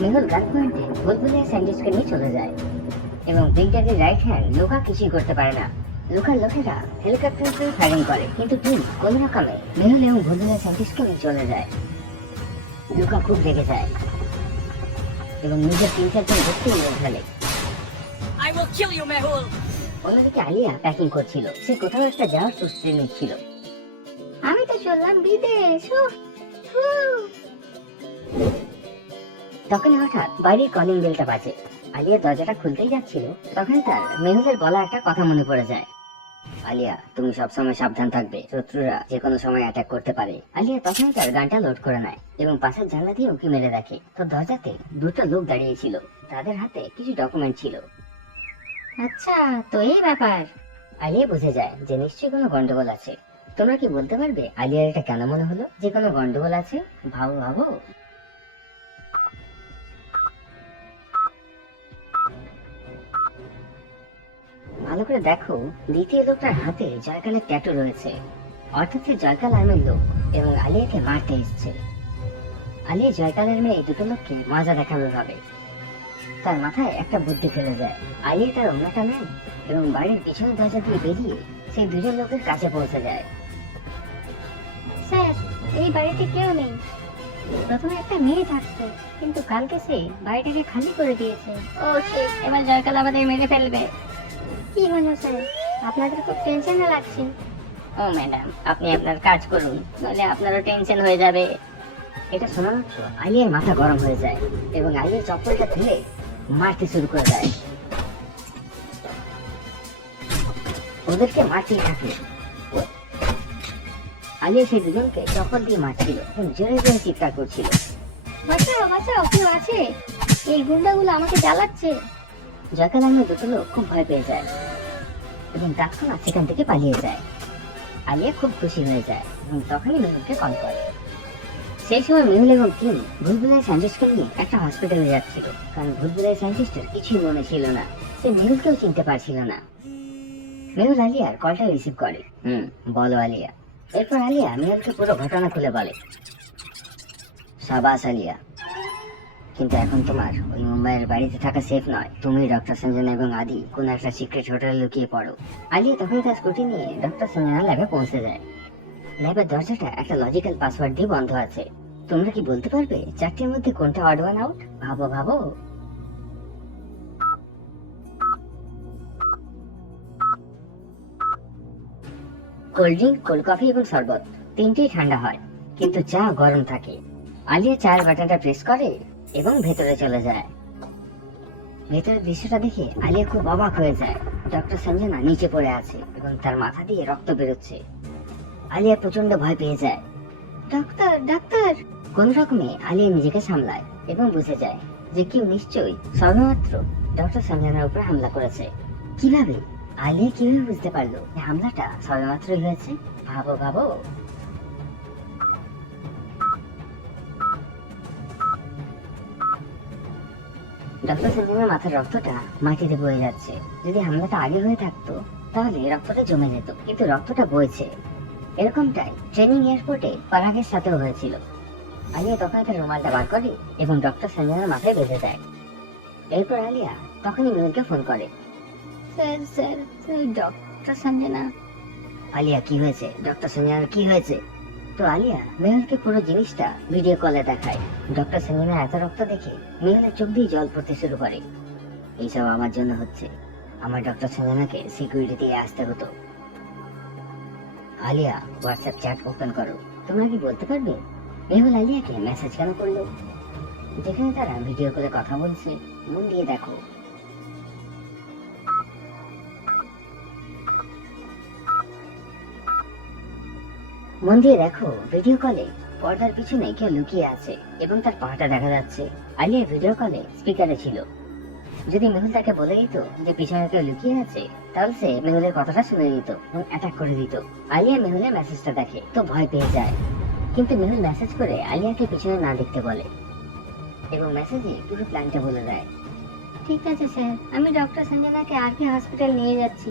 মেহুল গান পয়েন্টে বুলবুলিয়া স্যান্ডউইচকে নিয়ে চলে যায়। এবং বিগ রাইট হ্যান্ড লোকা কিছুই করতে পারে না। লোকার লোকেরা হেলিকপ্টার দিয়ে ফায়ারিং করে কিন্তু টিম কোনো রকমে মেহুল এবং বুলবুলিয়া স্যান্ডউইচকে নিয়ে চলে যায়। লোকা খুব রেগে যায় এবং নিজের তিন চারজন ব্যক্তি মেরে ফেলে I will kill you, Mehul! অন্যদিকে আলিয়া প্যাকিং করছিল। সে কোথাও একটা যাওয়ার প্রস্তুতি নিচ্ছিল। আমি তো চললাম বিদেশ উফ, উফ। তখন হঠাৎ বাড়ির কলিং বেলটা বাজে। আলিয়া দরজাটা খুলতেই যাচ্ছিল তখন তার মেহুলের বলা একটা কথা মনে পড়ে যায়। আলিয়া তুমি সবসময় সাবধান থাকবে শত্রুরা যে কোনো সময় অ্যাটাক করতে পারে। আলিয়া তখনই তার গানটা লোড করে নেয় এবং পাশের জানলা দিয়ে উঁকি মেরে দেখে। তো দরজাতে দুটো লোক দাঁড়িয়ে ছিল। তাদের হাতে কিছু ডকুমেন্ট ছিল। আচ্ছা তো এই ব্যাপার। আলিয়া বুঝে যায় যে নিশ্চয়ই কোনো গন্ডগোল আছে। তোমরা কি বলতে পারবে আলিয়ার এটা কেন মনে হলো? যে কোনো গন্ডগোল আছে? ভাবো ভাবো। ভালো করে দেখো দ্বিতীয় লোকটার হাতে জয়কালের ট্যাটু রয়েছে। অর্থাৎ সে জয়কাল আর্মির লোক এবং আলিয়াকে মারতে এসছে। আলিয়া জয়কালের মেয়ে এই দুটো লোককে মজা দেখাবে ভাবে। তার মাথায় একটা বুদ্ধি ফেলে যায়। আলিয়া তার অন্যটা নেয় এবং বাড়ির পিছনের দরজা দিয়ে বেরিয়ে সেই দুজন লোকের কাছে পৌঁছে যায়। স্যার এই বাড়িতে কেউ নেই। প্রথমে একটা মেয়ে থাকতো কিন্তু কালকে সে বাড়িটাকে খালি করে দিয়েছে। ও সে এবার জয়কাল আমাদের মেরে ফেলবে। কি হলো স্যার? আপনাদের টেনশনে লাগছে। ও ম্যাডাম আপনি আপনার কাজ করুন নইলে আপনারও টেনশন হয়ে যাবে। এটা শোনা মাত্র আলিয়ার মাথা গরম হয়ে যায় এবং আলিয়ার চপ্পলটা মারতে শুরু করে দেয়। ওদেরকে মারতেই থাকে। আলিয়া সেই দুজনকে চপ্পল দিয়ে মারছিল এবং জোরে জোরে চিৎকার করছিল। বাঁচাও বাঁচাও কেউ আছে? এই গুন্ডাগুলো আমাকে জ্বালাচ্ছে। জয়কাল আহমেদ দুটো লোক খুব ভয় পেয়ে যায় এবং তৎক্ষণাৎ সেখান থেকে পালিয়ে যায়। আলিয়া খুব খুশি হয়ে যায় এবং তখনই মেহুলকে কল করে। সেই সময় মেহুল এবং টিম ভুলভুলাই সায়েন্টিস্টকে নিয়ে একটা হসপিটালে যাচ্ছিল কারণ ভুলভুলাই সায়েন্টিস্টের কিছুই মনে ছিল না। সে মেহুলকেও চিনতে পারছিল না। মেহুল আলিয়ার কলটা রিসিভ করে। হুম। বলো আলিয়া। এরপর আলিয়া মেহুলকে পুরো ঘটনা খুলে বলে। সাবাস আলিয়া। কিন্তু এখন তোমার ওই মুম্বাইয়ের বাড়িতে থাকা সেফ নয়। তুমি ডক্টর সঞ্জনা এবং আদি কোন একটা সিক্রেট হোটেলে লুকিয়ে পড়ো। আলিয়া তখন তার স্কুটি নিয়ে ডক্টর সঞ্জনা ল্যাবে পৌঁছে যায়। ল্যাবের দরজাটা একটা লজিক্যাল পাসওয়ার্ড দিয়ে বন্ধ আছে। তোমরা কি বলতে পারবে চারটির মধ্যে কোনটা অড ওয়ান আউট ভাবো ভাবো। কোল্ড ড্রিঙ্ক কোল্ড কফি এবং শরবত, তিনটেই ঠান্ডা হয়, কিন্তু চা গরম থাকে। আলিয়া চায়ের বাটনটা প্রেস করে এবং ভেতরে চলে যায়। ভেতরের দৃশ্যটা দেখে আলিয়া খুব অবাক হয়ে যায়। ডক্টর সঞ্জনা নিচে পড়ে আছে এবং তার মাথা দিয়ে রক্ত বেরোচ্ছে। আলিয়া প্রচণ্ড ভয় পেয়ে যায়। ডাক্তার ডাক্তার কোন রকমে আলিয়া নিজেকে সামলায় এবং বুঝে যায় যে কেউ নিশ্চয়ই সর্বমাত্র ডক্টর সঞ্জনার উপর হামলা করেছে। কীভাবে? আলিয়া কীভাবে বুঝতে পারল হামলাটা সর্বমাত্রই হয়েছে? ভাবো ভাবো। ডক্টর সঞ্জনের মাথার রক্তটা মাটিতে বয়ে যাচ্ছে। যদি হামলাটা আগে হয়ে থাকতো, তাহলে রক্তটা জমে যেত। কিন্তু রক্তটা বইছে। এরকমটাই ট্রেনিং এয়ারপোর্টে পরাগের সাথেও হয়েছিল। আলিয়া তখন তার রুমালটা বার করে এবং ডক্টর সঞ্জনের মাথায় বেঁধে দেয়। এরপর আলিয়া তখনই মেহুলকে ফোন করে। Sir sir doctor Sanjana Alia, কি হয়েছে? ডক্টর সঞ্জনার কি হয়েছে? তো আলিয়া মেহুলকে পুরো জিনিসটা ভিডিও কলে দেখায়। ডক্টর সঞ্জনা এত রক্ত দেখে মেহুলের চোখ দিয়ে জল পড়তে শুরু করে। এইসব আমার জন্য হচ্ছে। আমার ডক্টর সঞ্জনাকে সিকিউরিটি দিয়ে আসতে হতো। আলিয়া হোয়াটসঅ্যাপ চ্যাট ওপেন করো। তোমরা কি বলতে পারবে? মেহুল আলিয়াকে মেসেজ কেন করল? যেখানে তারা ভিডিও কলে কথা বলছে, মন দিয়ে দেখো। মন দিয়ে দেখো ভিডিও কলে পর্দার পিছনে কেউ লুকিয়ে আছে এবং তার পাটা দেখা যাচ্ছে। আলিয়া ভিডিও কলে স্পিকারে ছিল। যদি মেহুল তাকে বলে দিত যে পিছনে কেউ লুকিয়ে আছে, তাহলে সে মেহুলের কথাটা শুনে নিত এবং অ্যাটাক করে দিত। আলিয়া মেহুলের মেসেজটা দেখে, তো ভয় পেয়ে যায়। কিন্তু মেহুল মেসেজ করে আলিয়াকে পিছনে না দেখতে বলে এবং মেসেজে পুরো প্ল্যানটা বলে দেয়। ঠিক আছে স্যার আমি ডক্টর সঞ্জনাকে আর কে হসপিটাল নিয়ে যাচ্ছি?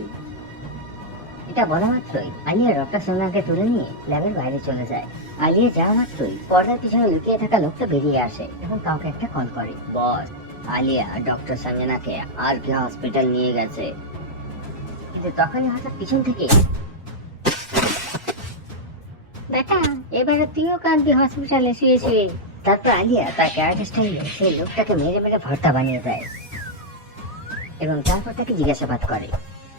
এটা বলা মাত্রই। আলিয়া ডক্টর সোনাকে তুলে নিয়ে ল্যাবের বাইরে চলে যায়। আলিয়া যাওয়া মাত্রই পর্দার পিছনে লুকিয়ে থাকা লোকটা বেরিয়ে আসে এবং কাউকে একটা কল করে। বস, আলিয়া ডক্টর সঞ্জনাকে আর কি হসপিটাল নিয়ে গেছে। কিন্তু তখনই হঠাৎ পিছন থেকে বেটা, এবারে তুইও কাঁদবি হসপিটালে শুয়ে তারপর আলিয়া তার ক্যারেক্টার স্টাইলে সেই লোকটাকে মেরে মেরে ভর্তা বানিয়ে দেয় এবং তারপর তাকে জিজ্ঞাসাবাদ করে।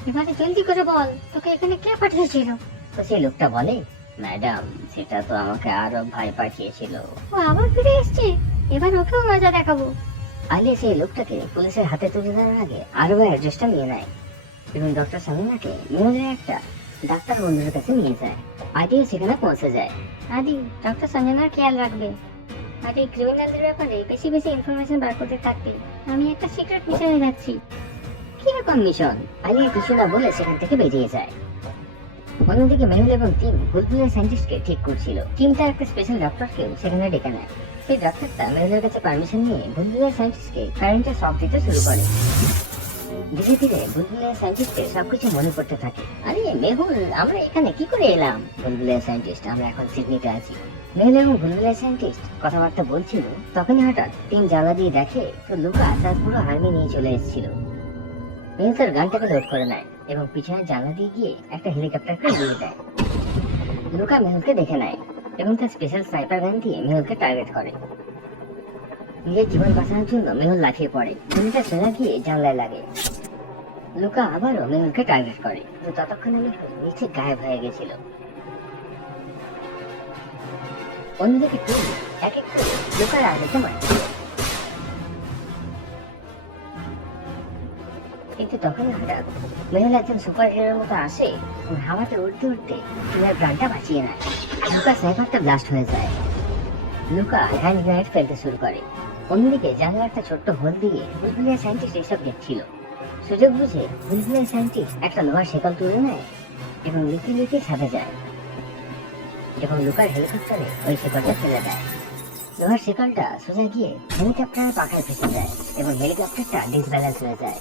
এবারে জলদি করে বল তোকে এখানে কে পাঠিয়েছিল? তো সেই লোকটা বলে ম্যাডাম সেটা তো আমাকে আরব ভাই পাঠিয়েছিল। ও আবার ফিরে এসছে। এবার ওকেও মজা দেখাবো। আলিয়া সেই লোকটাকে পুলিশের হাতে তুলে দেওয়ার আগে আরবের অ্যাড্রেসটা নিয়ে নেয়। এবং ডক্টর সামিনাকে মেহুলের একটা ডাক্তার বন্ধুর কাছে নিয়ে যায়। আলিয়া সেখানে পৌঁছে যায়। আদি ডক্টর সঞ্জনার খেয়াল রাখবে। আর এই ক্রিমিনালদের ব্যাপারে বেশি বেশি ইনফরমেশন বার করতে থাকবে। আমি একটা সিক্রেট মিশনে যাচ্ছি। কীরকম মিশন আলিয়া কিছু বলে সেখান থেকে বেরিয়ে যায়। অন্যদিকে মেহুল এবং টিম সায়েন্টিস্টকে ঠিক করছিল। একটা স্পেশাল ডক্টরকেও সেখানে ডেকে নেয়। সেই ডক্টরটা মেহুলের কাছে পারমিশন নিয়ে সায়েন্টিস্টকে শক দিতে শুরু করে। ধীরে ধীরে সবকিছু মনে থাকে। আরে মেহুল, আমরা এখানে কি করে এলাম? বুলবুলের সায়েন্টিস্ট আমরা এখন সিডনিতে আছি। মেহুল এবং বুলবুলের সায়েন্টিস্ট কথাবার্তা বলছিল, তখনই হঠাৎ টিম জ্বালা দিয়ে দেখে তো লুকা তার পুরো আর্মি নিয়ে চলে এসেছিল। তার গানটাকে লোড করে নেয় এবং পিছনে জানলা দিয়ে গিয়ে একটা হেলিকপ্টারকে উড়িয়ে দেয়। লুকা মেহুলকে দেখে নেয় এবং তার স্পেশাল স্নাইপার গান দিয়ে মেহুলকে টার্গেট করে। নিজের জীবন বাঁচানোর জন্য মেহুল লাফিয়ে পড়ে। গুলিটা সোজা গিয়ে জানলায় লাগে। লুকা আবারও মেহুলকে টার্গেট করে। কিন্তু ততক্ষণে মেহুল নিচে গায়েব হয়ে গেছিল। অন্যদিকে টুনি এক এক করে লুকার আঘাতে মারছিল কিন্তু তখন হঠাৎ মেহুল একজন সুপার হিরোর মতো আসে হাওয়াতে উঠতে উঠতে টুনের প্রাণটা বাঁচিয়ে নেয়। লুকা স্নাইপারটা ব্লাস্ট হয়ে যায়। লুকা হ্যান্ড গ্রেনেড ফেলতে শুরু করে। অন্যদিকে জানলার একটা ছোট্ট হোল দিয়ে বুলবুলিয়া সায়েন্টিস্ট এসব দেখছিল। সুযোগ বুঝে বুলবুলিয়া সায়েন্টিস্ট একটা লোহার শেকল তুলে নেয় এবং লুকিয়ে লুকিয়ে ছাদে যায় এবং লুকার হেলিকপ্টারে ওই শেকলটা ফেলে দেয়। লোহার শেকলটা সোজা গিয়ে হেলিকপ্টারের পাখায় ফেসে যায় এবং হেলিকপ্টারটা ডিসব্যালেন্স হয়ে যায়।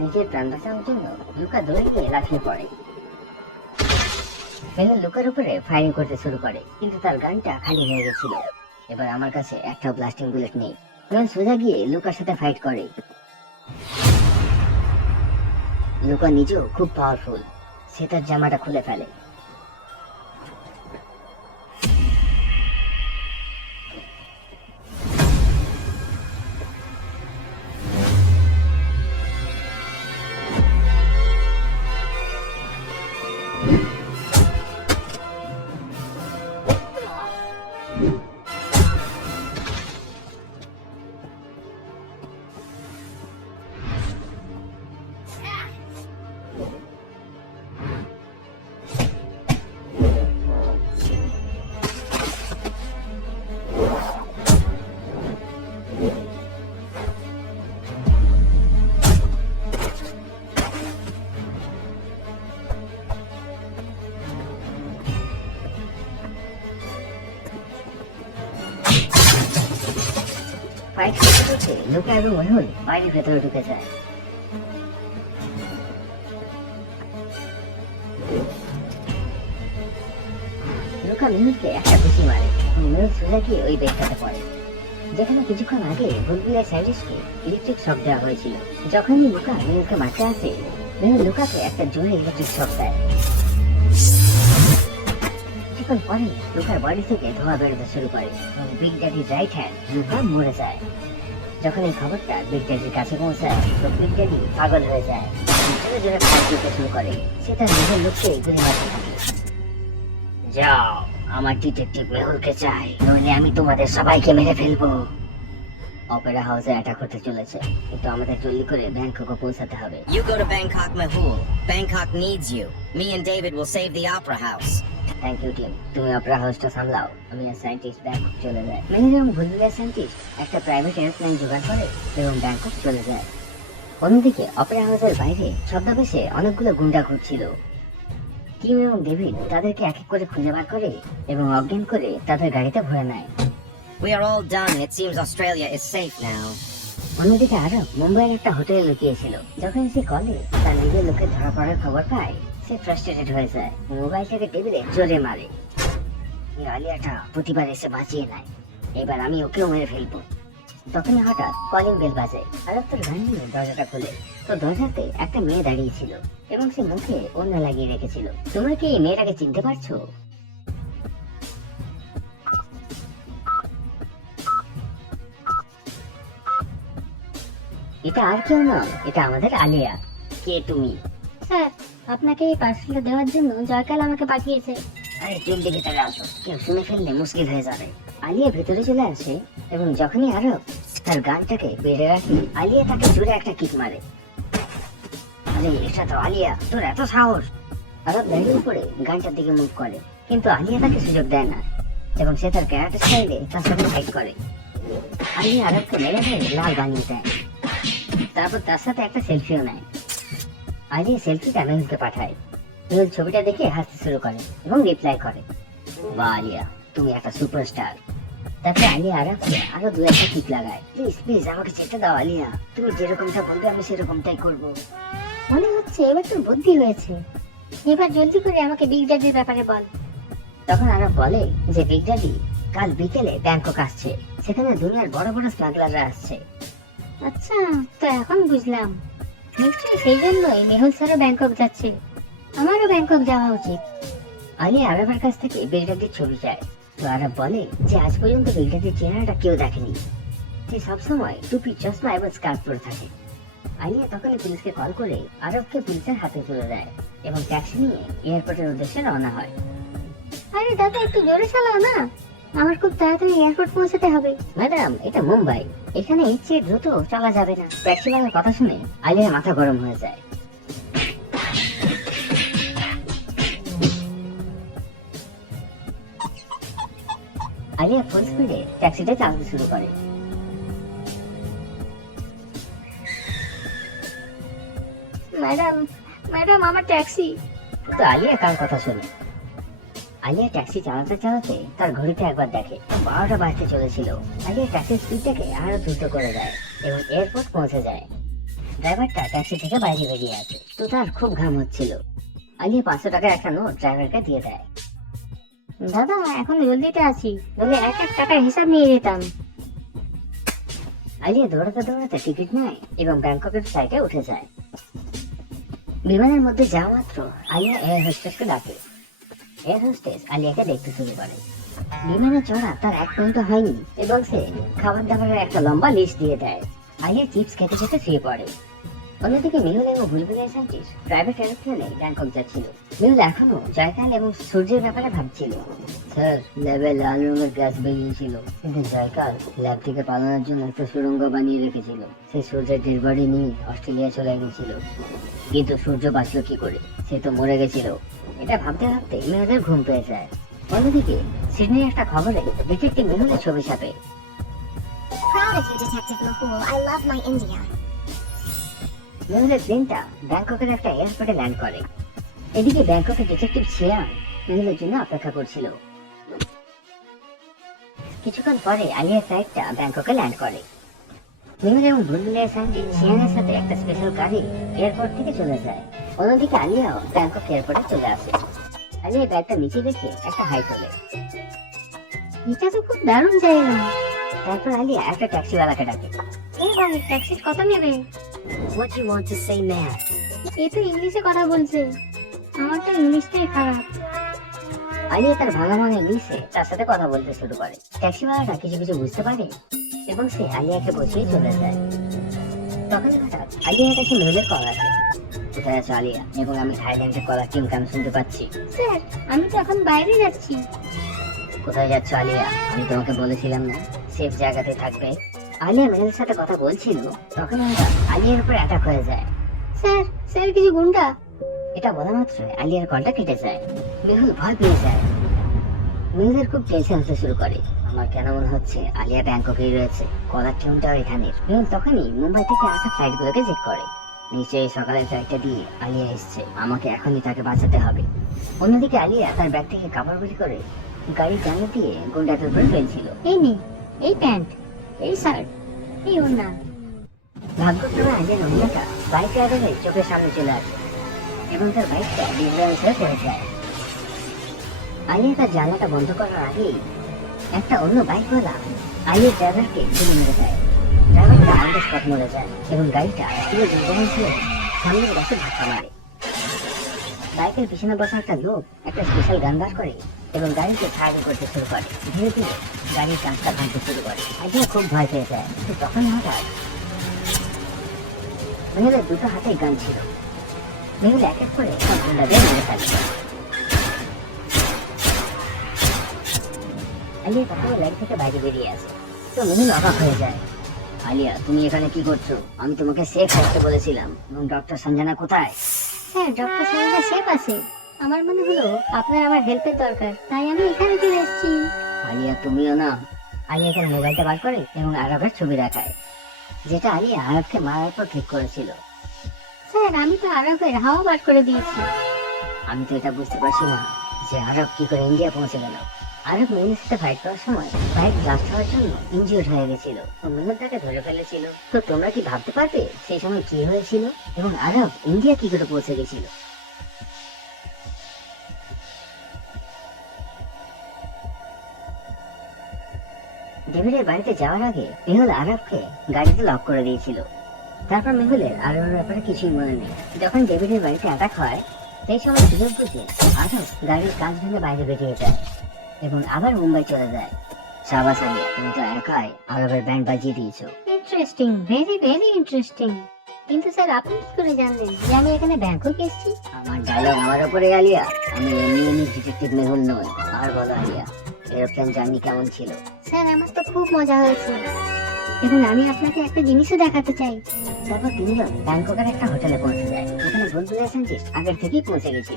নিজের প্রাণ বাঁচানোর জন্য লুকা দৌড়ে গিয়ে লাফিয়ে পড়ে। মেহুল লুকার উপরে ফায়ারিং করতে শুরু করে, কিন্তু তার গানটা খালি হয়ে গেছিল। এবার আমার কাছে একটা ব্লাস্টিং বুলেট নেই। মেহুল সোজা গিয়ে লুকার সাথে ফাইট করে। লুকা নিজেও খুব পাওয়ারফুল সে তার জামাটা খুলে ফেলে। লুকা এবং মেহুল বাইরে ভেতরে ঢুকে যায়। লুকা মেহুলকে একটা খুশি মারে। এবং সোজা গিয়ে ওই বেডটাতে পড়ে। যেখানে কিছুক্ষণ আগে বুলবুলিয়া সাইডিসকে ইলেকট্রিক শক দেওয়া হয়েছিল। যখনই লুকা মেহুলকে মারতে আসে মেহুল লুকাকে একটা জোরে ইলেকট্রিক শক দেয়। কিছুক্ষণ পরে লুকার বডি থেকে ধোঁয়া বেরোতে শুরু করে। এবং বিগ ড্যাডির রাইট হ্যান্ড লুকা মরে যায়। যখন এই খবরটা ড্যাডির কাছে পৌঁছায় তো ড্যাডি পাগল হয়ে যায় জোরে জোরে ফাইট দিতে শুরু করে সে তার নিজের লোককে গুলি মারতে থাকে যাও আমার ডিটেকটিভ মেহুলকে চাই নইলে আমি তোমাদের সবাইকে মেরে ফেলব অপেরা হাউসে অ্যাটাক হতে চলেছে কিন্তু আমাদের জলদি করে ব্যাংককে পৌঁছাতে হবে You go to Bangkok, Mehul. Bangkok needs you. Me and David will save the Opera House. Thank you team তুমি অপেরা হাউসটা সামলাও। আমি আর সায়েন্টিস্ট ব্যাংকক চলে যাই। মেহুল এবং ভুলভুলিয়া সায়েন্টিস্ট একটা প্রাইভেট এয়ারপ্লেন জোগাড় করে এবং ব্যাংকক চলে যায়। অন্যদিকে অপেরা হাউসের বাইরে ছদ্মবেশে অনেকগুলো গুন্ডা ঘুরছিল। টিম এবং ডেভিড তাদেরকে এক এক করে খুঁজে বার করে এবং অজ্ঞান করে তাদের গাড়িতে ভরে নেয়। We are all done. It seems Australia is safe now. অন্যদিকে আরব মুম্বাইয়ের একটা হোটেলে লুকিয়েছিল। যখন সে কলে তার নিজের লোকের ধরা পড়ার খবর পায় সে ফ্রাস্ট্রেটেড হয়ে যায়। টেবিলে জোরে মারে। এই আলিয়াটা প্রতিবার এসে বাঁচিয়ে নেয়। এবার আমি মেরে তখনই হঠাৎ কলিং বেল বাজে দরজাটা খুলে। তো দরজাতে একটা মেয়ে দাঁড়িয়ে ছিল এবং সে মুখে লাগিয়ে রেখেছিল। তোমরা কি এই মেয়েটাকে চিনতে পারছ? এটা আর কেউ নয়, এটা আমাদের আলিয়া। কে তুমি? স্যার, আপনাকে এই পার্সেলটা দেওয়ার জন্য জয়কাল আমাকে পাঠিয়েছে। আরে জলদি ভেতরে আসো। কেউ শুনে ফেললে মুশকিল হয়ে যাবে। আলিয়া ভেতরে চলে আসে এবং যখনই আরব তার গানটাকে বেড়ে রাখে আলিয়া তাকে জোরে একটা কিক মারে। আরে, এটা তো আলিয়া, তোর এত সাহস। আরব দাঁড়িয়ে পড়ে গানটার দিকে মুভ করে, কিন্তু আলিয়া তাকে সুযোগ দেয় না। এবং সে তার ক্যারাটে স্টাইলে তার সাথে ফাইট করে। আলিয়া আরবকে মেরে মেরে লাল বানিয়ে দেয়। তারপর তার সাথে একটা সেলফিও নেয়। আলিয়া সেলফিটা মেহুলকে পাঠায়। মেহুল ছবিটা দেখে হাসতে শুরু করে এবং রিপ্লাই করে। বা আলিয়া তুমি একটা সুপারস্টার তারপরে আলিয়া আরাফকে আরও দু একটা কিক লাগায়। প্লিজ প্লিজ আমাকে যেতে দাও আলিয়া। তুমি যেরকমটা বলবে, আমি সেরকমটাই করব। মনে হচ্ছে এবার তোর বুদ্ধি হয়েছে এবার জলদি করে আমাকে বিগ ড্যাডির ব্যাপারে বল। তখন আরব বলে যে বিগ ড্যাডি কাল বিকেলে ব্যাংকক আসছে। সেখানে দুনিয়ার বড় বড় স্মাগলাররা আসছে। আচ্ছা তো এখন বুঝলাম। নিশ্চয়ই সেই জন্যই মেহুল স্যারও ব্যাংকক যাচ্ছে। আমারও ব্যাংকক যাওয়া উচিত। আলিয়া আরবের কাছ থেকে বিগ ছবি চায় তো আরব বলে যে আজ পর্যন্ত বিগ চেহারাটা কেউ দেখেনি। সে সবসময় টুপি চশমা এবং স্কার্ফ পরে থাকে। আলিয়া তখনই পুলিশকে কল করে আরবকে পুলিশের হাতে তুলে দেয় এবং ট্যাক্সি নিয়ে এয়ারপোর্টের উদ্দেশ্যে রওনা হয়। আরে দাদা একটু জোরে চালাও না। আমার খুব তাড়াতাড়ি এয়ারপোর্ট পৌঁছাতে হবে। ম্যাডাম এটা মুম্বাই। এখানে ইচ্ছে দ্রুত চলা যাবে না। ট্যাক্সিওয়ালার কথা শুনে আলিয়ার মাথা গরম হয়ে যায়। আলিয়া ফুল স্পিডে ট্যাক্সিটা চালাতে শুরু করে। ম্যাডাম ম্যাডাম আমার ট্যাক্সি। তো আলিয়া কার কথা শুনে? আলিয়া ট্যাক্সি চালাতে চালাতে তার ঘড়িতে একবার দেখে। বারোটা বাজতে চলেছিল। আলিয়া ট্যাক্সির স্পিডটাকে আরও দ্রুত করে দেয় এবং এয়ারপোর্ট পৌঁছে যায়। ড্রাইভারটা ট্যাক্সি থেকে বাইরে বেরিয়ে আছে তো তার খুব ঘাম হচ্ছিল। আলিয়া পাঁচশো টাকার একটা নোট ড্রাইভারকে দিয়ে দেয়। দাদা, এখন জলদিতে আছি। বলে এক এক টাকার হিসাব নিয়ে যেতাম আলিয়া দৌড়াতে দৌড়াতে টিকিট নেয় এবং ব্যাংককের ফ্লাইটে উঠে যায়। বিমানের মধ্যে যাওয়া মাত্র আলিয়া এয়ার হোস্টেসকে ডাকে। এয়ার হোস্টেস আলিয়াকে দেখতে শুরু করে। বিমানে চড়া তার এক পর্যন্ত হয়নি এবং সে খাবার দাবারের একটা লম্বা লিস্ট দিয়ে দেয়। আলিয়া চিপস খেতে খেতে শুয়ে পড়ে। অন্যদিকে মেহুল এবং বুলবুলের সাইন্টিস্ট প্রাইভেট এরোপ্লেনে ব্যাংকক যাচ্ছিল। মেহুল এখনও জয়কাল এবং সূর্যের ব্যাপারে ভাবছিল। স্যার ল্যাবে লাল রঙের গ্যাস বেরিয়েছিল। কিন্তু জয়কাল ল্যাব থেকে পালানোর জন্য একটা সুড়ঙ্গ বানিয়ে রেখেছিল। সেই সূর্যের ডেড বডি নিয়ে অস্ট্রেলিয়া চলে গেছিল। কিন্তু সূর্য বাঁচলো কি করে? সে তো মরে গেছিল। এটা ভাবতে ভাবতে মেহুলের ঘুম পেয়ে যায়। অন্যদিকে সিডনির একটা খবরে ডিটেকটিভ মেহুলের ছবি ছাপে। Proud of you, Detective Mahul. I love my India. মেহুলের প্লেনটা ব্যাংককের একটা এয়ারপোর্টে ল্যান্ড করে। এদিকে ব্যাংককের ডিটেকটিভ শিয়াম মেহুলের জন্য অপেক্ষা করছিল। কিছুক্ষণ পরে আলিয়ার ফ্লাইটটা ব্যাংককে ল্যান্ড করে। মেহুল এবং বুলবুলের সাথে শিয়ানের সাথে একটা স্পেশাল গাড়ি এয়ারপোর্ট থেকে চলে যায়। অন্যদিকে আলিয়াও ব্যাংকক এয়ারপোর্টে চলে আসে। আলিয়া ব্যাগটা নিচে রেখে একটা হাই তোলে। এটা তো খুব দারুণ জায়গা। তারপর আলিয়া একটা ট্যাক্সিওয়ালাকে ডাকে। এই ভাই ট্যাক্সির কত নেবে? What you want to say, ma'am? এ তো ইংলিশে কথা বলছে। আমার তো ইংলিশটাই খারাপ। আলিয়া তার ভাঙা ভাঙা ইংলিশে তার সাথে কথা বলতে শুরু করে। ট্যাক্সিওয়ালাটা কিছু কিছু বুঝতে পারে এবং সে আলিয়াকে বসিয়ে চলে যায়। তখন হঠাৎ আলিয়ার কাছে মেহুলের কল আসে। কোথায় আছো আলিয়া? এবং আমি থাইল্যান্ডের কলার টিম কেন শুনতে পাচ্ছি? স্যার আমি তো এখন বাইরে যাচ্ছি। কোথায় যাচ্ছ আলিয়া? আমি তোমাকে বলেছিলাম না সেফ জায়গাতে থাকবে। আলিয়া মেহুলের সাথে কথা বলছিল, তখন আলিয়ার উপর অ্যাটাক হয়ে যায়। স্যার স্যার, কিছু গুন্ডা? এটা বলা মাত্র আলিয়ার কলটা কেটে যায়। মেহুল ভয় পেয়ে যায়। মেহুলের খুব টেনশন হতে শুরু করে। আমার কেন মনে হচ্ছে আলিয়া ব্যাংককেই রয়েছে? কলার এখানে মেহুল তখনই মুম্বাই থেকে আসা ফ্লাইটগুলোকে চেক করে। নিশ্চয়ই ফ্লাইটটা দিয়ে আলিয়া এসছে। আমাকে এখনই তাকে বাঁচাতে হবে। অন্যদিকে আলিয়া তার ব্যাগ থেকে কাপড় বের করে গাড়ির জানলা দিয়ে গুন্ডাদের উপরে ফেলছিল। এই নে, এই প্যান্ট। এই শার্ট এই ওড়না ভাগ্যক্রমে আলিয়ার অন্যটা বাইক রাইডারের চোখের সামনে চলে আসে এবং তার বাইকটা ডিসব্যালেন্স হয়ে পড়ে যায়। আলিয়া তার জানলাটা বন্ধ করার আগেই একটা অন্য বাইকওয়ালা আলিয়ার ড্রাইভারকে তুলে মেরে দেয়। ড্রাইভারটা স্পট মরে যায় এবং গাড়িটা পুরো দুর্গমন ছিল সামনের গাছে ধাক্কা মারে। বাইকের পিছনে বসা একটা লোক একটা স্পেশাল গান বার করে এবং গাড়িকে সাহায্য করতে শুরু করে। ধীরে ধীরে গাড়ির কাঁচটা ভাঙতে শুরু করে। আলিয়া খুব ভয় পেয়ে যায়। কিন্তু তখন হঠাৎ মেহুলের দুটো হাতে গান ছিল। মেহুল এক এক করে সব গুন্ডাদের মেরে আলিয়া থেকে বাইরে বেরিয়ে আসে। তো মেহুল অবাক হয়ে যায়। আলিয়া, তুমি এখানে কি করছ? আমি তোমাকে সেফ থাকতে বলেছিলাম। এবং ডক্টর সঞ্জনা কোথায়? স্যার ডক্টর সাহেবরা সেফ আছে। আমার মনে হলো আপনার আমার হেল্পের দরকার। তাই আমি এখানে চলে এসেছি। আলিয়া তুমিও না। আলিয়া তার মোবাইলটা বার করে এবং আরবের ছবি দেখায় যেটা আলিয়া আরবকে মারার পর ঠিক করেছিল। স্যার আমি তো আরবের হাওয়া বার করে দিয়েছি। আমি তো এটা বুঝতে পারছি না যে আরব কি করে ইন্ডিয়া পৌঁছে গেল। আরব মেয়ের সাথে ফাইট করার সময় বাইক ব্লাস্ট হওয়ার জন্য ইনজিওর্ড হয়ে গেছিল। মেহুল তাকে ধরে ফেলেছিল। তো তোমরা কি ভাবতে পারবে সেই সময় কি হয়েছিল? এবং আরব ইন্ডিয়া কি করে পৌঁছে গেছিল? ডেভিডের বাড়িতে যাওয়ার আগে মেহুল আরবকে গাড়িতে লক করে দিয়েছিল। তারপর মেহুলের আরবের ব্যাপারে কিছুই মনে নেই। যখন ডেভিডের বাড়িতে অ্যাটাক হয় সেই সময় সুযোগ বুঝে আরব গাড়ির কাজ ভেঙে বাইরে বেরিয়ে যায় এবং আবার মুম্বাই চলে যায়। শাবাস আলিয়া তুমি তো একাই আরবের ব্যান্ড বাজিয়ে দিয়েছ। ইন্টারেস্টিং ভেরি ভেরি ইন্টারেস্টিং কিন্তু স্যার আপনি কি করে জানলেন যে আমি এখানে ব্যাংকক এসেছি? আমার ডায়লগ আমার উপরে আলিয়া। আমি এমনি এমনি ডিটেকটিভ মেহুল নই আর বলো আলিয়া এরোপ্লেন জার্নি কেমন ছিল? স্যার আমার তো খুব মজা হয়েছে। এবং আমি আপনাকে একটা জিনিসও দেখাতে চাই। তারপর তিনজন ব্যাংককের একটা হোটেলে পৌঁছে যায়। যেখানে বুলবুল সায়েন্টিস্ট আগের থেকেই পৌঁছে গেছিল।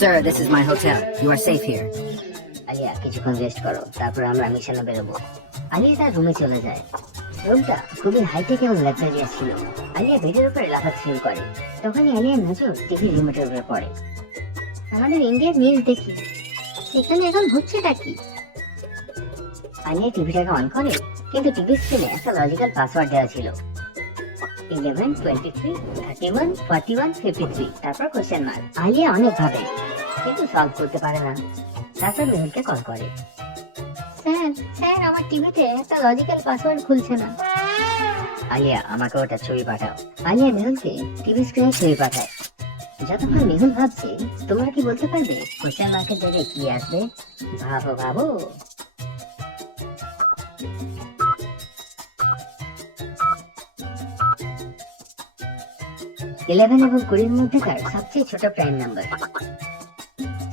Sir, this is my hotel. You are safe here. Alia কিছুক্ষণ রেস্ট করো। তারপর আমরা মিশনে বেরোবো। আলিয়া তার রুমে চলে যায়। রুমটা খুবই হাইটেক এবং লাক্সারিয়াস ছিল। আলিয়া বেডের উপরে লাফাতে শুরু করে। তখনই আলিয়া নজর টিভি রিমোটের উপরে পড়ে। আমাদের ইন্ডিয়ার নিউজ দেখি। সেখানে এখন হচ্ছেটা কি? আলিয়া টিভিটাকে অন করে, কিন্তু টিভি স্ক্রিনে একটা লজিক্যাল পাসওয়ার্ড দেওয়া ছিল। Eleven twenty three thirty one forty one fifty three তারপর কোশ্চেন মার্ক আলিয়া অনেক ভাবে, কিন্তু সলভ করতে পারে না। তারপর মেহুলকে কল করে। স্যার স্যার, আমার টিভিতে একটা লজিক্যাল পাসওয়ার্ড খুলছে না। আলিয়া আমাকে ওটা ছবি পাঠাও। আলিয়া মেহুলকে টিভি স্ক্রিনে ছবি পাঠায়। যতক্ষণ মেহুল ভাবছে, তোমরা কি বলতে পারবে? কোশ্চেন মার্কের জায়গায় কি আসবে? ভাবো ভাবো। ইলেভেন এবং কুড়ির মধ্যেকার সবচেয়ে ছোট প্রাইম নাম্বার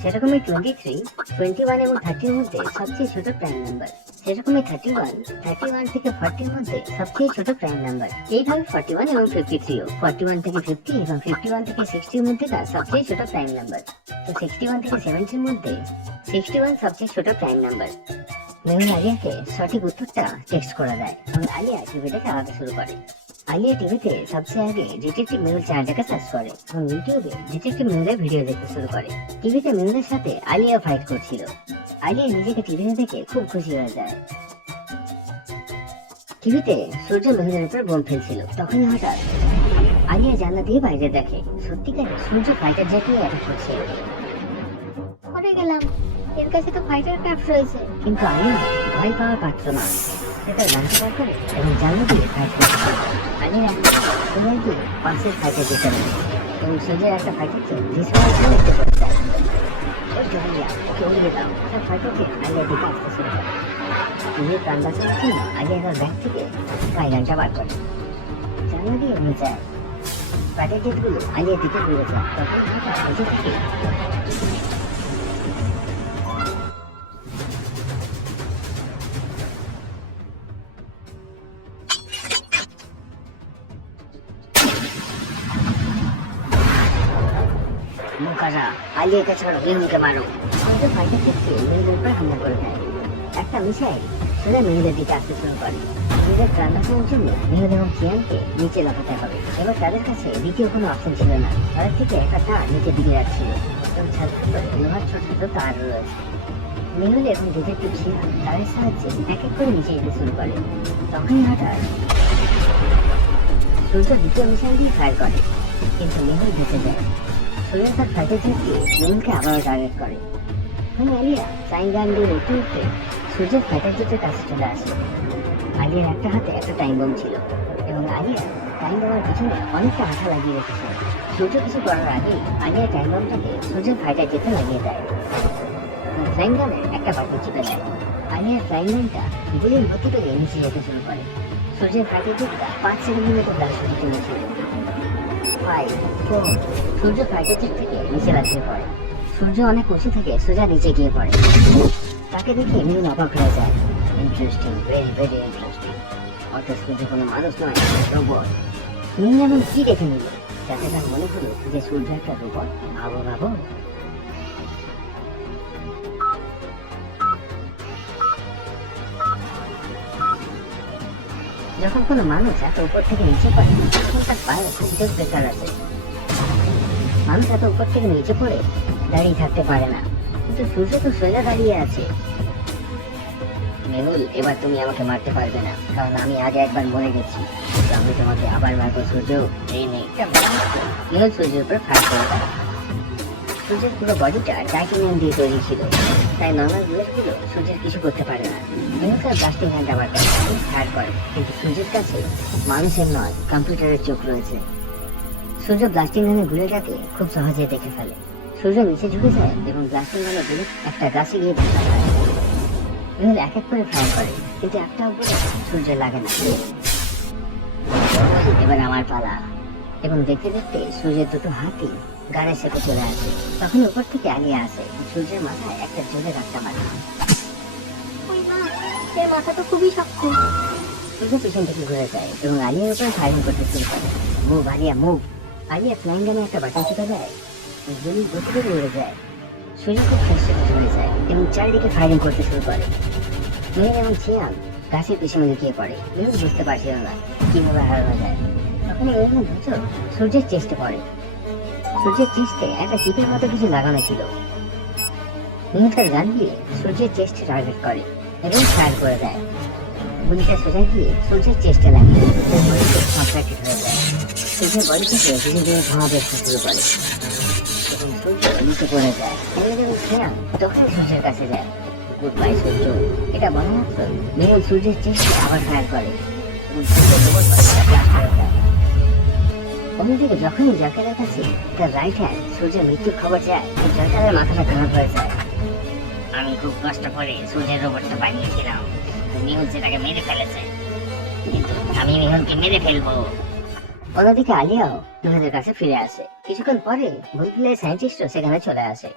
সেরকমই টোয়েন্টি থ্রি টোয়েন্টি ওয়ান এবং থার্টির মধ্যে সবচেয়ে ছোট প্রাইম নাম্বার সেরকমই থার্টি ওয়ান থার্টি ওয়ান থেকে ফর্টির মধ্যে সবচেয়ে ছোট প্রাইম নাম্বার এইভাবে ফর্টি ওয়ান এবং ফিফটি থ্রিও ফর্টি ওয়ান থেকে ফিফটি এবং ফিফটি ওয়ান থেকে সিক্সটির মধ্যেকার সবচেয়ে ছোট প্রাইম নাম্বার তো সিক্সটি ওয়ান থেকে সেভেন্টির মধ্যে সিক্সটি ওয়ান সবচেয়ে ছোট প্রাইম নাম্বার মেহুল আলিয়াকে সঠিক উত্তরটা টেক্সট করে দেয় এবং আলিয়া টিভিটাকে আঁকাতে শুরু করে। আলিয়া টিভিতে সবচেয়ে আগে ডিটেকটিভ মেহুল চ্যানেলটাকে সার্চ করে এবং ইউটিউবে ডিটেকটিভ মেহুলের ভিডিও দেখতে শুরু করে। টিভিতে মেহুলের সাথে আলিয়া ফাইট করছিল। আলিয়া নিজেকে টিভিতে দেখে খুব খুশি হয়ে যায়। টিভিতে সূর্য মেহুলের উপর বোম ফেলছিল। তখনই হঠাৎ আলিয়া জানলা দিয়ে বাইরে দেখে, সত্যিকারে সূর্য ফাইটার জেট নিয়ে অ্যাটাক করছিল। গেলাম। এর কাছে তো ফাইটার ক্রাফট রয়েছে। কিন্তু আলিয়া ভয় পাওয়ার পাত্র না। সে তার জানতে বার করে এবং জানলা দিয়ে ফাইট আলিয়া সময় দিয়ে পাশের ফাইটার দিতে পারে এবং সোজা একটা ফাইটারকে ডিসমাউন্ট করে একটু করে দেয় ওই ওকে উড়িয়ে দাও তার ফাইটারকে আলিয়া দিকে আসতে শুরু নিজের প্রাণ বাঁচানোর জন্য আলিয়া তার ব্যাগ থেকে ফাইনালটা বার করে জানলা দিয়ে উড়ে যায় ফাইটার জেটগুলো আলিয়ার দিকে যায় তখন হঠাৎ নিজে থেকে আলিয়াকে ছাড়ো মেহুলকে মারো। কিন্তু ফাইটার ক্ষেত্রে মেহুলের উপর হামলা করে দেয়। একটা মিসাইল সোজা মেহুলের দিকে আসতে শুরু করে। নিজের প্রাণ জন্য মেহুল এবং কিয়ানকে নিচে লাফাতে হবে। এবার তাদের কাছে দ্বিতীয় কোনো অপশন ছিল না। তাদের থেকে একটা তার নিচের দিকে যাচ্ছিল। এবং উপরে লোহার ছোট ছোট তার রয়েছে। মেহুল এবং ডিটেকটিভ সিয়ান তাদের সাহায্যে এক এক করে নিচে যেতে শুরু করে। তখনই হঠাৎ সূর্য দ্বিতীয় মিসাইল দিয়ে ফায়ার করে। কিন্তু মেহুল বেঁচে যায়। সূর্য তার ফাইটার জেট দিয়ে মেহুলকে আবারও টার্গেট করে। তখন আলিয়া সাইন গান দিয়ে উঠতে উঠতে সূর্যের ফাইটার জেটের কাছে চলে আসে। আলিয়ার একটা হাতে একটা টাইম বম ছিল এবং আলিয়া টাইম বোমার পিছনে অনেকটা আঠা লাগিয়ে রেখেছে। সূর্য কিছু করার আগেই আলিয়া টাইম বমটাকে ফাইটার জেটে লাগিয়ে দেয়। ফ্লাইং একটা বাটন চিপে দেয় আলিয়া ফ্লাইং গানটা গুলির গতি পেলে নিচে যেতে শুরু করে। সূর্যের ফাইটার জেটটা পাঁচ সেকেন্ডের মতো তার শুরুতে নিচে সূর্য ফ্লাইটের জেট থেকে নিচে লাফিয়ে পড়ে। সূর্য অনেক উঁচু থেকে সোজা নিচে গিয়ে পড়ে। তাকে দেখে মিলন অবাক হয়ে যায়। ইন্টারেস্টিং ভেরি ভেরি ইন্টারেস্টিং অর্থাৎ সূর্য কোনো মানুষ নয় রোবট মিলন এমন কি দেখে নিল যাতে তার মনে হলো যে সূর্য একটা রোবট ভাবো ভাবো। যখন কোনো মানুষ এত উপর থেকে নিচে পড়ে তখন তার পায়ে খুব জোর প্রেশার আছে মানুষ এত উপর থেকে নিচে পড়ে দাঁড়িয়ে থাকতে পারে না কিন্তু সূর্য তো সোজা দাঁড়িয়ে আছে মেহুল এবার তুমি আমাকে মারতে পারবে না কারণ আমি আগে একবার মরে গেছি আমি তোমাকে আবার মারবো সূর্য এই নেই মেহুল সূর্যের উপর ফায়ার করে দেয়। সূর্যের পুরো বডিটা টাইটেনিয়াম দিয়ে তৈরি ছিল তাই নর্মাল বুলেটগুলো সূর্যের কিছু করতে পারে না। তার ব্লাস্টিং হ্যান্ড আবার ফায়ার করে কিন্তু সূর্যের কাছে মানুষের নয় কম্পিউটারের চোখ রয়েছে। সূর্য ব্লাস্টিং গানের বুলেটটাকে খুব সহজে দেখে ফেলে। সূর্য নিচে ঝুঁকে যায় এবং ব্লাস্টিং গানের বুলেট একটা গাছে গিয়ে খায় মেহুল এক এক করে ফায়ার করে, কিন্তু একটা উপরে সূর্য লাগে না। এবার আমার পালা। এবং দেখতে দেখতে সূর্যের দুটো হাতি গাড়ে সেপে চলে আসে। তখন উপর থেকে আলিয়া আসে। সূর্যের মাথায় একটা জোরে ধাক্কা মারে এর মাথা তো খুবই শক্ত। সূর্য পিছন থেকে ঘুরে যায় এবং আলিয়ার উপরে ফায়ারিং করতে শুরু করে। Move Alia move Alia flying গানে একটা বাটন চেপে দেয়। গুলি গতি করে উড়ে যায়। সূর্য খুব ফ্রাস্ট্রেটেড হয়ে যায় এবং চারিদিকে ফায়ারিং করতে শুরু করে। মেয়ের এবং ছিয়াম গাছের পিছনে লুকিয়ে পড়ে। মেহুল বুঝতে পারছিল না কীভাবে হারানো যায়। তখন মেহুল দুটো সূর্যের চেষ্টা পড়ে। সূর্যের চেস্টে একটা চিপের মতো কিছু লাগানো ছিল। মেহুল গান দিয়ে সূর্যের চেস্টে টার্গেট করে এবং ফায়ার করে দেয়। গুলিটা সোজা গিয়ে সূর্যের চেষ্টা লাগে। কন্ট্রাক্টেড হয়ে যায়। সূর্যের বডি থেকে ধীরে ধীরে ধোঁয়া বেরোতে শুরু করে। সূর্য নিচে পড়ে যায়। মেহুল এবং ছিয়াম তখন সূর্যের কাছে যায়। Goodbye Surya. এটা বলা মাত্র মেহুল সূর্যের চেষ্টা আবার ফায়ার করে। এবং সূর্য অন্যদিকে ফিরে আসে। কিছুক্ষণ পরে সেখানে চলে আসে।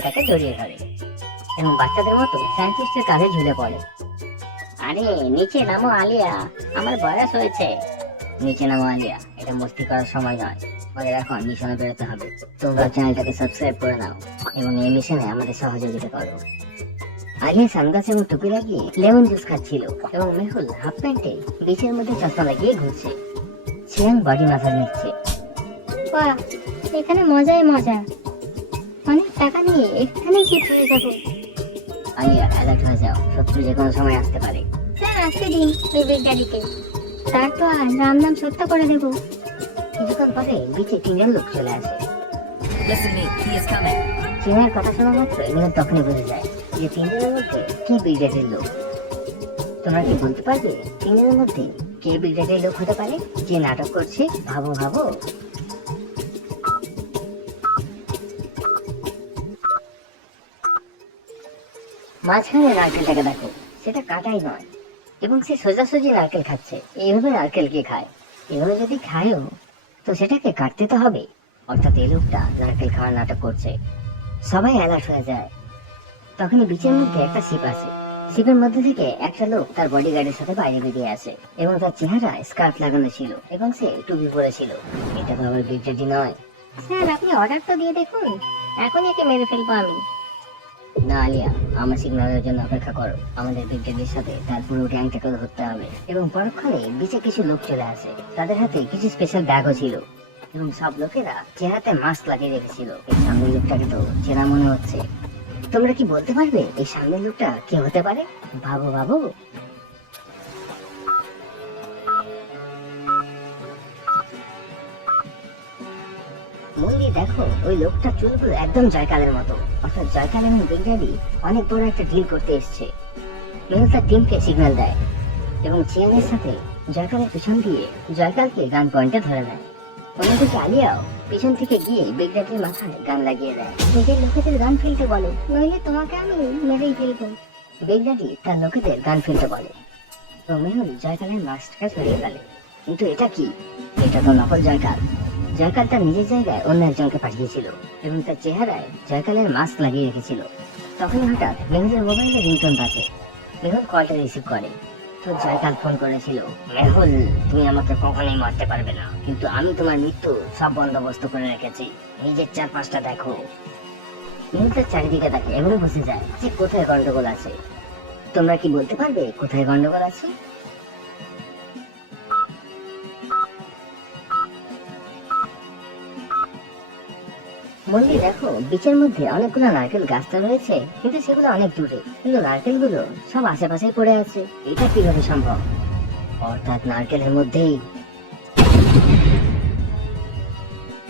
তাকে ধরে। এবং বাচ্চাদের মতো ঝুলে পড়ে। আরে, নিচে নামো আলিয়া, আমার বয়স হয়েছে। নিচে নামো আলিয়া এটা মস্তি করার সময় নয়। আমাদের এখন মিশনে বেরোতে হবে। তোমরা চ্যানেলটাকে সাবস্ক্রাইব করে নাও এবং এই মিশনে আমাদের সহযোগিতা করো। আলিয়া সানগ্লাস এবং টুপি লাগিয়ে লেমন জুস খাচ্ছিল এবং মেহুল হাফ প্যান্টে বিচের মধ্যে চশমা লাগিয়ে ঘুরছে। সিয়াং বডি মাথা নিচ্ছে। বাহ এখানে মজাই মজা। অনেক টাকা নিয়ে এখানেই শিফট হয়ে যাব। আলিয়া অ্যালার্ট হয়ে যাও শত্রু যে কোনো সময় আসতে পারে। স্যার আসতে দিন বিগ ড্যাডিকে তার তো আর রাম নাম সত্য করে দেবো। কিছুক্ষণ পরে বিচে তিনজন লোক চলে আসে. চীনের কথা শোনা মাত্র মেহুল তখনই বুঝে যায় যে তিনজনের মধ্যে কে ব্রিগেডের লোক। তোমরা কি বলতে পারবে তিনজনের মধ্যে কে ব্রিগেডের লোক হতে পারে? যে নাটক করছে ভাবো ভাবো। মাঝখানে নারকেলটাকে দেখো সেটা কাটাই নয়। এবং সে সোজাসুজি নারকেল খাচ্ছে। এইভাবে নারকেল কে খায়? এভাবে যদি খায়ও, তো সেটাকে কাটতে তো হবে। অর্থাৎ এই লোকটা নারকেল খাওয়ার নাটক করছে। সবাই অ্যালার্ট হয়ে যায়। তখনই বিচের মধ্যে একটা শিপ আছে শিপের মধ্যে থেকে একটা লোক তার বডিগার্ডের সাথে বাইরে বেরিয়ে আসে এবং তার চেহারা স্কার্ফ লাগানো ছিল এবং সে টুপি পরেছিল এটা তো আবার বিদ্যুৎ নয়। স্যার, আপনি অর্ডার তো দিয়ে দেখুন। এখনই একে মেরে ফেলব আমি। না আলিয়া, আমার সিগনালের জন্য অপেক্ষা করো। আমাদের বিজ্ঞানীর সাথে তার পুরো গ্যাংটাকে ধরতে হবে। এবং পরক্ষণে বিচে কিছু লোক চলে আসে। তাদের হাতে কিছু স্পেশাল ব্যাগও ছিল। এবং সব লোকেরা চেহারাতে মাস্ক লাগিয়ে রেখেছিল, এই সামনের লোকটাকে তো চেনা মনে হচ্ছে। তোমরা কি বলতে পারবে, এই সামনের লোকটা কে হতে পারে? ভাবো ভাবো মন্দির দেখো, ওই লোকটার চুলগুলো একদম জয়কালের মতো। অর্থাৎ জয়কাল এবং ড্যাডি অনেক বড় একটা ডিল করতে এসছে। মেহুল তার টিমকে সিগন্যাল দেয় এবং চিয়ানের সাথে জয়কালের পিছন দিয়ে জয়কালকে গান পয়েন্টে ধরে নেয়। অন্যদিকে আলিয়াও পিছন থেকে গিয়ে বিগ ড্যাডির মাথায় গান লাগিয়ে দেয়। নিজের লোকেদের গান ফেলতে বলে, নইলে তোমাকে আমি মেরেই ফেলব। বিগ ড্যাডি তার লোকেদের গান ফেলতে বলে। তো মেহুল জয়কালের মাস্কটা সরিয়ে ফেলে। কিন্তু এটা কি? এটা তো নকল জয়কাল। জয়কাল তার নিজের জায়গায় অন্য একজনকে পাঠিয়েছিল এবং তার চেহারায় জয়কালের মাস্ক লাগিয়ে রেখেছিল। তখন হঠাৎ মেহুলের মোবাইলে রিংটোন বাজে মেহুল কলটা রিসিভ করে। তো জয়কাল ফোন করেছিল, মেহুল, তুমি আমাকে কখনোই মারতে পারবে না, কিন্তু আমি তোমার মৃত্যু সব বন্দোবস্ত করে রেখেছি। নিজের চারপাশটা দেখো। মেহুল তার চারিদিকে দেখে এবং বসে যায় যে কোথায় গন্ডগোল আছে। তোমরা কি বলতে পারবে কোথায় গন্ডগোল আছে? মন্দির দেখো বিচের মধ্যে অনেকগুলো নারকেল গাছটা রয়েছে কিন্তু সেগুলো অনেক দূরে। কিন্তু নারকেলগুলো সব আশেপাশে পড়ে আছে। এটা কীভাবে সম্ভব? অর্থাৎ নারকেলের মধ্যেই।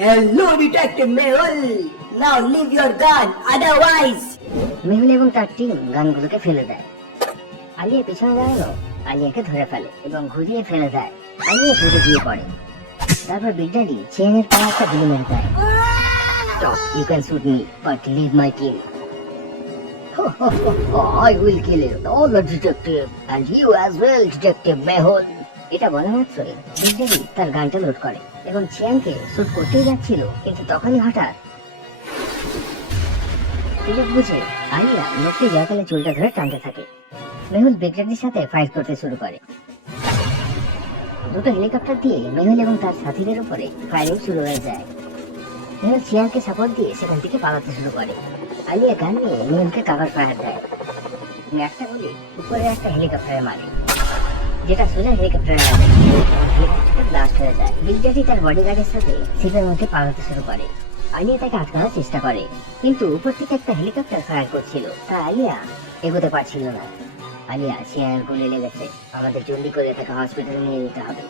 Hello, Detective Mehul. Now leave your gun, otherwise. Mehul এবং তার টিম গানগুলোকে ফেলে দেয়। আলিয়া পিছনে দাঁড়ানো আলিয়াকে ধরে ফেলে এবং ঘুরিয়ে ফেলে দেয়। আলিয়া ঘুরে গিয়ে পড়ে। তারপর ড্যাডি চেনের পায়ে একটা গুলি মেরে দেয়। You can shoot me but leave my team I will kill you, all the detective, and you as well, detective Mehul. এটা বলা মাত্রই ড্যাডি তার গানটা লোড করে। এবং চিয়ানকে শুট করতেই যাচ্ছিল কিন্তু তখনই হঠাৎ সুযোগ বুঝে আলিয়া লোকটি জয়কালের চুলটা ধরে টানতে থাকে। মেহুল বিগ্রেডির সাথে ফাইট করতে শুরু করে। দুটো হেলিকপ্টার দিয়ে মেহুল এবং তার সাথীদের উপরে ফায়ারিং শুরু হয়ে যায়। মেহুল সিয়ানকে সাপোর্ট দিয়ে সেখান থেকে পালাতে শুরু করে। আলিয়া গান নিয়ে মেহুলকে কাভার ফায়ার দেয়। একটা গুলি উপরে একটা হেলিকপ্টারে মারে। যেটা সোজা হেলিকপ্টারে হেলিকপ্টারটা ব্লাস্ট হয়ে যায়। তার বডিগার্ডের সাথে মধ্যে পালাতে শুরু করে। আলিয়া তাকে আটকানোর চেষ্টা করে। কিন্তু উপর থেকে একটা হেলিকপ্টার ফায়ার করছিল। তা আলিয়া এগোতে পারছিল না। আলিয়া শিয়ানের গুলি লেগেছে। আমাদের জলদি করে তাকে হসপিটালে নিয়ে যেতে হবে।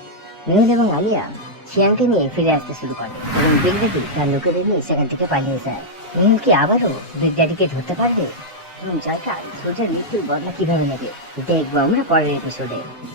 মেহুল এবং আলিয়া শিয়ানকে নিয়ে ফিরে আসতে শুরু করে। এবং বিগ ড্যাডি তার লোকেদের নিয়ে সেখান থেকে পালিয়ে যায়। মেহুল কি আবারও বিগ ড্যাডিকে ধরতে পারবে? এবং জয়কাল সোজার মৃত্যুর বদলা কীভাবে নেবে, দেখব আমরা পরের এপিসোডে